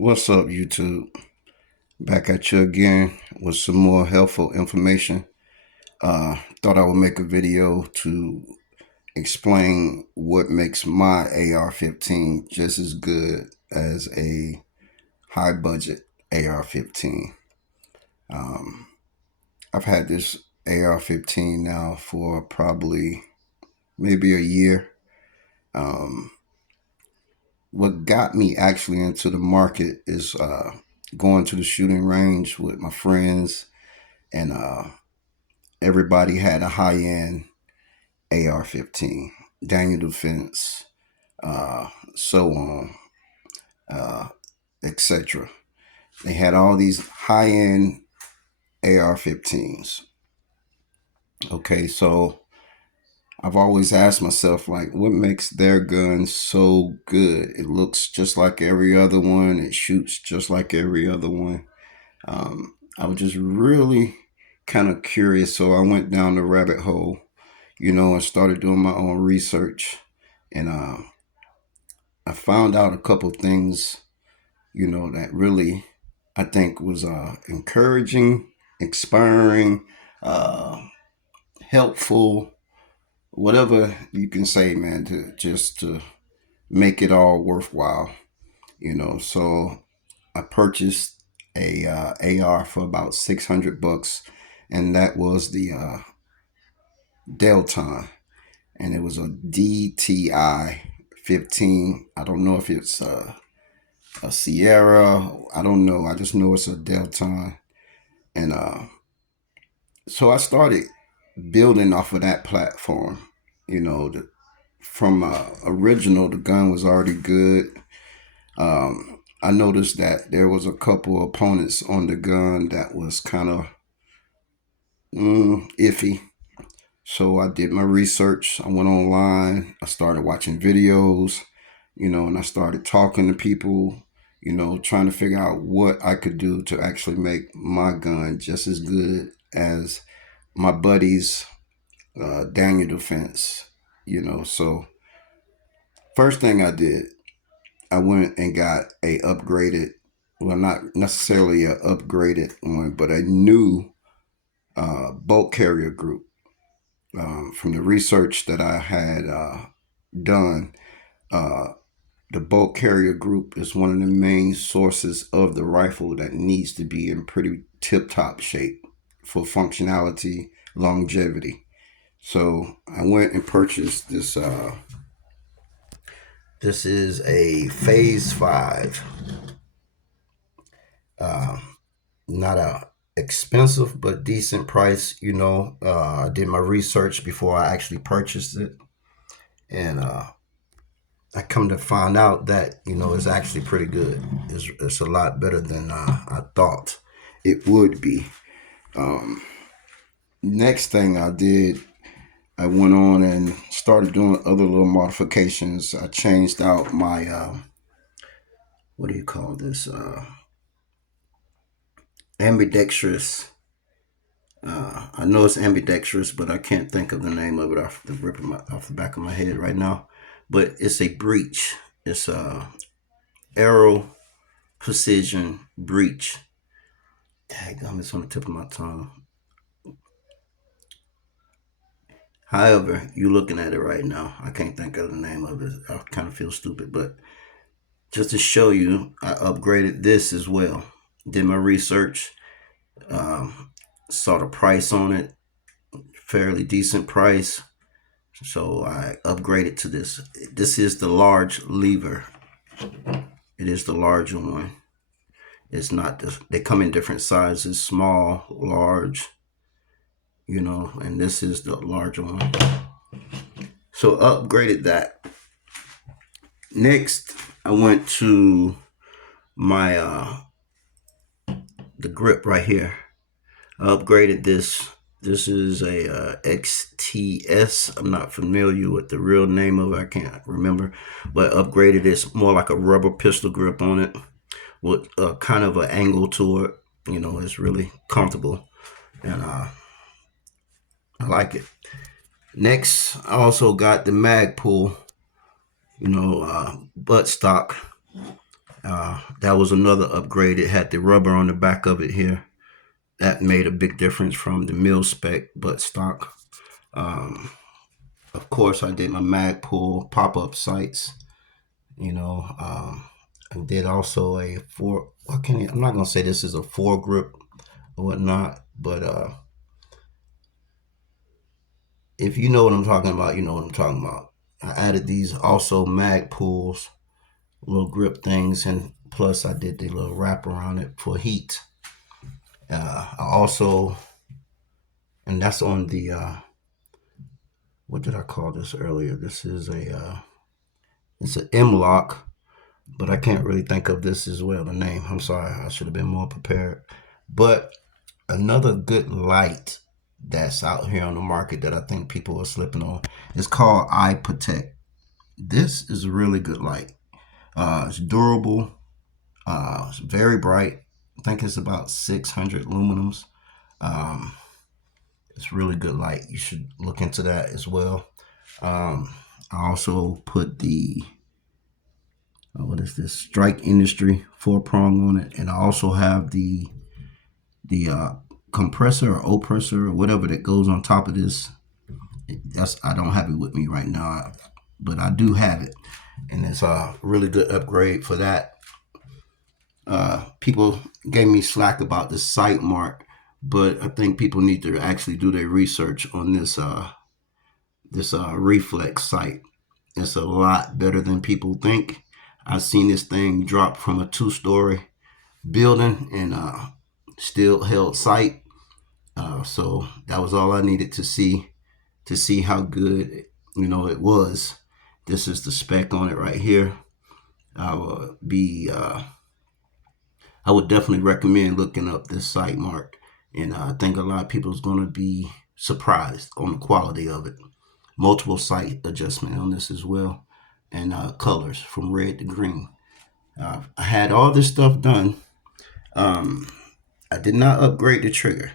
What's up, YouTube? Back at you again with some more helpful information. Thought I would make a video to explain what makes my AR-15 just as good as a high budget AR-15. Um, I've had this AR-15 now for probably maybe a year. Um, what got me actually into the market is going to the shooting range with my friends, and everybody had a high end AR-15, Daniel Defense, uh, so on, uh, etc. They had all these high end AR-15s. Okay, so I've always asked myself, like, what makes their gun so good? It looks just like every other one. It shoots just like every other one. I was just really kind of curious, so I went down the rabbit hole, and started doing my own research, and I found out a couple things, that really I think was encouraging, inspiring, uh, helpful, whatever you can say, man, to make it all worthwhile. So I purchased a AR for about $600, and that was the Delton, and it was a DTI 15. I don't know if it's a Sierra. I don't know. I just know it's a Delton, and so I started building off of that platform. From original, the gun was already good. I noticed that there was a couple opponents on the gun that was kind of iffy. So I did my research. I went online. I started watching videos, and I started talking to people, trying to figure out what I could do to actually make my gun just as good as my buddy's Daniel Defense. So first thing I did, I went and got a upgraded, well, not necessarily a upgraded one, but a new bolt carrier group. From the research that I had done, uh, the bolt carrier group is one of the main sources of the rifle that needs to be in pretty tip-top shape for functionality, longevity. So I went and purchased this. This is a Phase 5. Uh, Not a expensive but decent price. I did my research before I actually purchased it, and I come to find out that it's actually pretty good. It's a lot better than I thought it would be. Um, Next thing I did, I went on and started doing other little modifications. I changed out my what do you call this, ambidextrous. I know it's ambidextrous, but I can't think of the name of it off the back of my head right now. But it's a breech. It's a Aero Precision breech. Daggum, it's on the tip of my tongue. However, you looking at it right now, I can't think of the name of it. I kind of feel stupid, but just to show you, I upgraded this as well. Did my research, saw the price on it, fairly decent price. So I upgraded to this. This is the large lever. It is the larger one. It's not they come in different sizes, small, large, and this is the larger one. So upgraded that. Next, I went to my the grip right here. I upgraded this. This is a XTS. I'm not familiar with the real name of it. I can't remember, but upgraded it's more like a rubber pistol grip on it with kind of an angle to it. It's really comfortable, and I like it. Next, I also got the Magpul, butt stock. That was another upgrade. It had the rubber on the back of it here. That made a big difference from the mil spec butt stock. Um, of course, I did my Magpul pop-up sights. You know, I did also a four. I'm not gonna say this is a foregrip or whatnot, but if you know what I'm talking about, you know what I'm talking about. I added these also Magpuls, little grip things, and plus I did the little wrap around it for heat. I also, and that's on the what did I call this earlier? This is it's an M lock, but I can't really think of this as well. The name. I'm sorry, I should have been more prepared. But another good light that's out here on the market that I think people are slipping on is called Eye Protect. This is a really good light. It's durable. It's very bright. I think it's about 600 lumens. Um, it's really good light. You should look into that as well. I also put the what is this Strike Industry 4-prong on it, and I also have the compressor or oppressor or whatever that goes on top of this. That's I don't have it with me right now, but I do have it, and it's a really good upgrade for that. People gave me slack about the sight mark, but I think people need to actually do their research on this reflex sight. It's a lot better than people think. I've seen this thing drop from a 2-story building and still held sight. So that was all I needed to see how good it was. This is the spec on it right here. I will be I would definitely recommend looking up this sight mark, and I think a lot of people is going to be surprised on the quality of it. Multiple sight adjustment on this as well, and colors from red to green. I had all this stuff done. Um, I did not upgrade the trigger.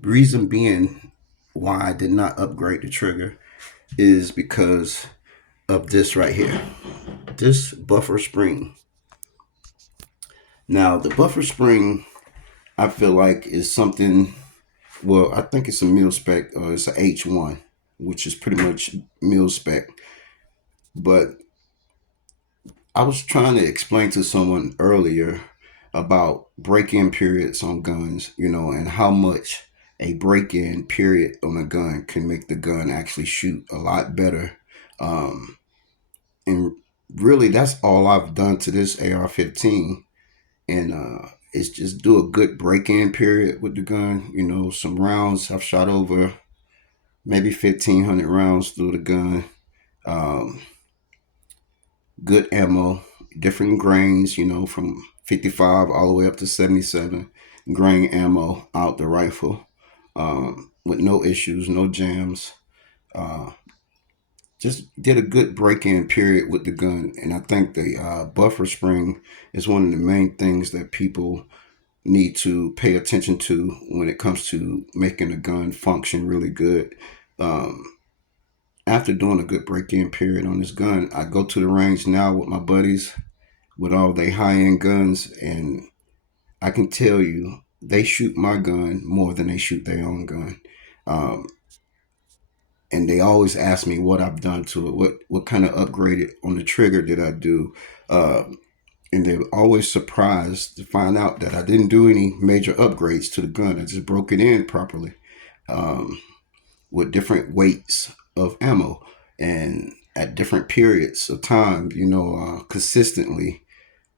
Reason being why I did not upgrade the trigger is because of this right here. This buffer spring. Now, the buffer spring, I feel like is something. Well, I think it's a mil spec. It's a H1, which is pretty much mil spec. But I was trying to explain to someone earlier about break-in periods on guns, and how much a break-in period on a gun can make the gun actually shoot a lot better. Um, and really, that's all I've done to this AR-15, and it's just do a good break-in period with the gun. Some rounds I've shot over maybe 1,500 rounds through the gun. Um, Good ammo, different grains, from 55 all the way up to 77 grain ammo out the rifle, with no issues, no jams. Uh, just did a good break-in period with the gun, and I think the buffer spring is one of the main things that people need to pay attention to when it comes to making a gun function really good. Um, After doing a good break-in period on this gun, I go to the range now with my buddies with all their high-end guns, and I can tell you they shoot my gun more than they shoot their own gun. Um, and they always ask me what I've done to it, what kind of upgraded on the trigger did I do, uh, and they're always surprised to find out that I didn't do any major upgrades to the gun. I just broke it in properly. Um, with different weights of ammo and at different periods of time, consistently.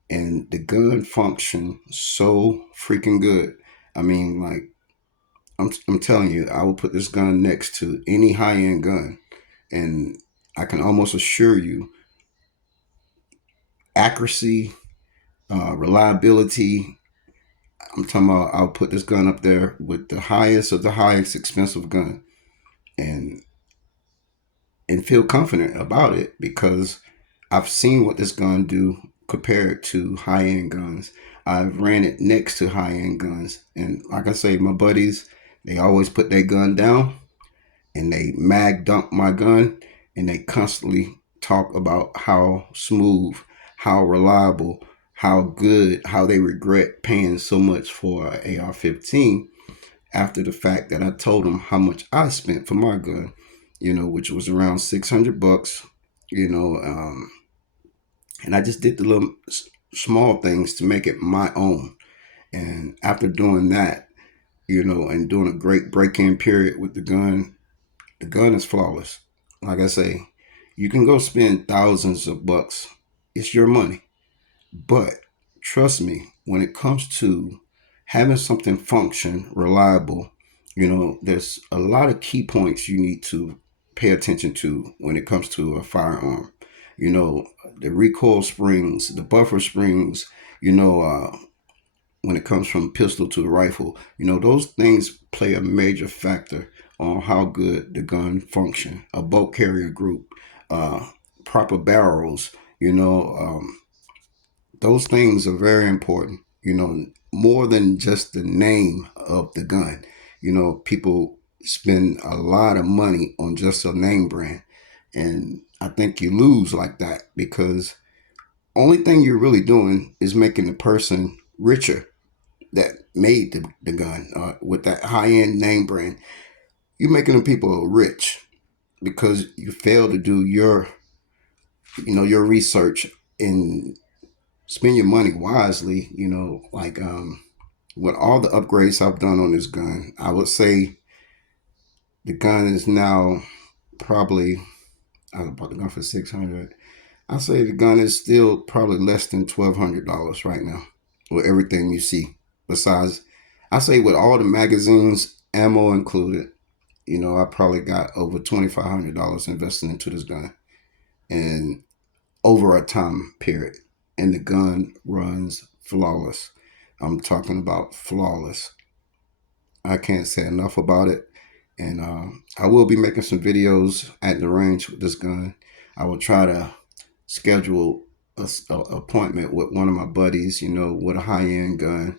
And the gun functioned so freaking good. I mean, like, I'm telling you, I will put this gun next to any high end gun, and I can almost assure you accuracy, reliability. I'm talking about I'll put this gun up there with the highest of the highest expensive gun, and feel confident about it because I've seen what this gun do compared to high end guns. I've ran it next to high end guns, and like I say, my buddies, they always put their gun down and they mag dump my gun, and they constantly talk about how smooth, how reliable, how they regret paying so much for an AR-15 after the fact that I told them how much I spent for my gun, which was around $600, you know, and I just did the little small things to make it my own. And after doing that, and doing a great break-in period with the gun is flawless. Like I say, you can go spend thousands of bucks. It's your money. But trust me, when it comes to having something function, reliable, there's a lot of key points you need to pay attention to when it comes to a firearm. The recoil springs, the buffer springs, when it comes from pistol to rifle, those things play a major factor on how good the gun function. A bolt carrier group, uh, proper barrels, those things are very important, more than just the name of the gun. People spend a lot of money on just a name brand. And I think you lose like that because only thing you're really doing is making the person richer that made the gun with that high end name brand. You're making the people rich because you fail to do your research and spend your money wisely. Like with all the upgrades I've done on this gun, I would say the gun is now probably I bought the gun for 600. I say the gun is still probably less than $1,200 right now with everything you see. Besides, I say with all the magazines, ammo included, I probably got over $2,500 invested into this gun, and over a time period. And the gun runs flawless. I'm talking about flawless. I can't say enough about it. And I will be making some videos at the range with this gun. I will try to schedule a appointment with one of my buddies, with a high end gun,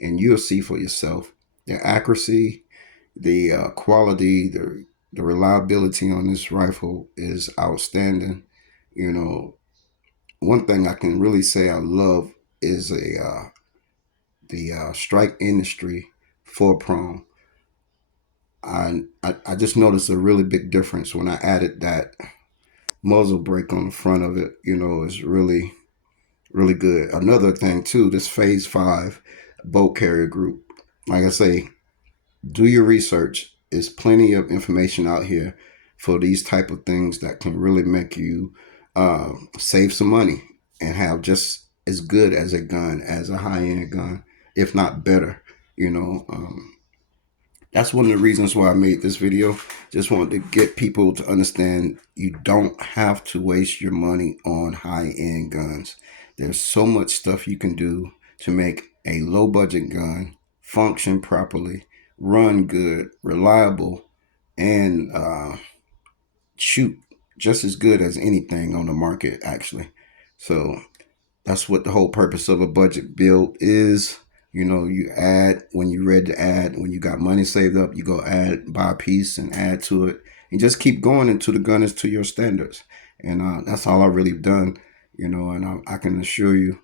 and you'll see for yourself the accuracy, the quality, the reliability on this rifle is outstanding. You know, One thing I can really say I love is the strike industry 4 prong. I just noticed a really big difference when I added that muzzle brake on the front of it. Is really really good. Another thing too, this Phase 5 boat carrier group. Like I say, do your research. There's plenty of information out here for these type of things that can really make you save some money and have just as good as a gun as a high end gun, if not better. You know, um, that's one of the reasons why I made this video. Just wanted to get people to understand you don't have to waste your money on high end guns. There's so much stuff you can do to make a low budget gun function properly, run good, reliable, and shoot just as good as anything on the market, actually. So that's what the whole purpose of a budget build is. You add when you're ready to add. When you got money saved up, you go add, buy a piece and add to it. And just keep going until the gun is to your standards. And that's all I've really done. And I can assure you,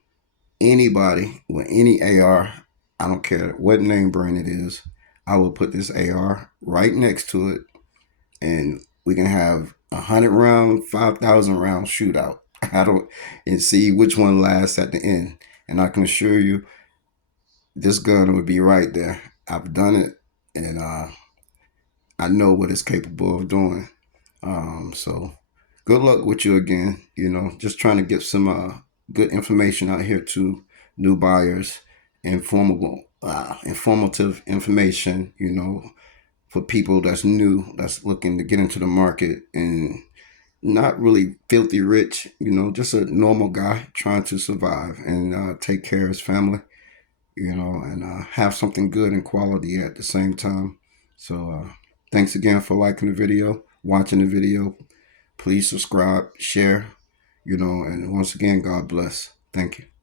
anybody with any AR, I don't care what name brand it is, I will put this AR right next to it, and we can have 100 round, 5,000 round shootout. I don't and see which one lasts at the end. And I can assure you, this gun would be right there. I've done it, and I know what it's capable of doing. So good luck with you again. Just trying to get some good information out here to new buyers, informative information. For people that's new, that's looking to get into the market and not really filthy rich. Just a normal guy trying to survive and take care of his family. And have something good and quality at the same time. So thanks again for liking the video, watching the video. Please subscribe, share, and once again, God bless. Thank you.